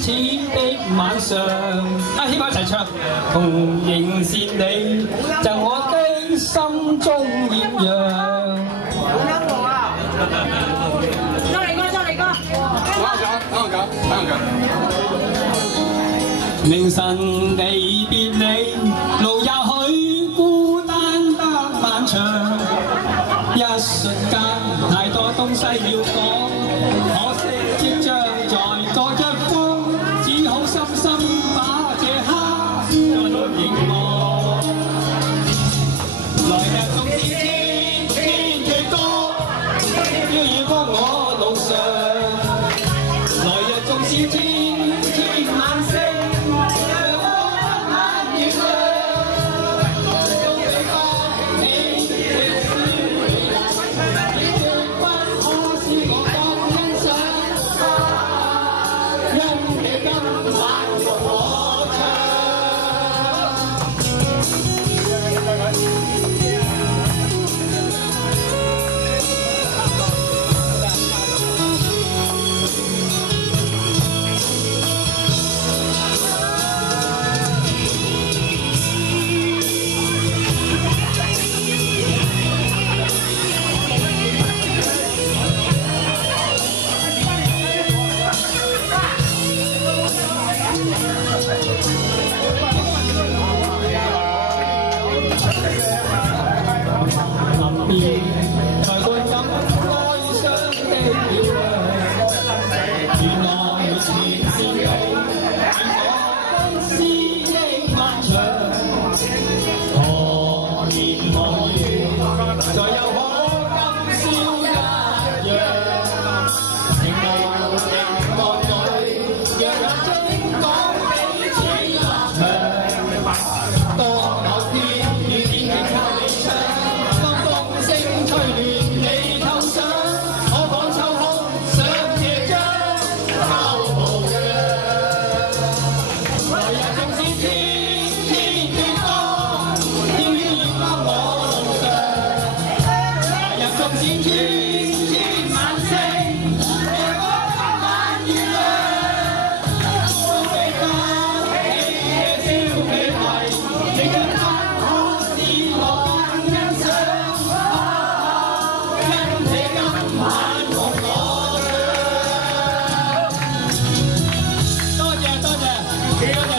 淺的晚上，希望一齊唱。同仍是你，就我的心中豔陽。好音樂啊！再嚟個，再嚟個。等我講。明晨離別你，路也許孤單得漫長，一瞬間太多東西要講，可惜即將在各一方，只好深深把這刻凝望。來日縱使千千闕歌，要月光我路上，來日縱使千千晚星。多謝。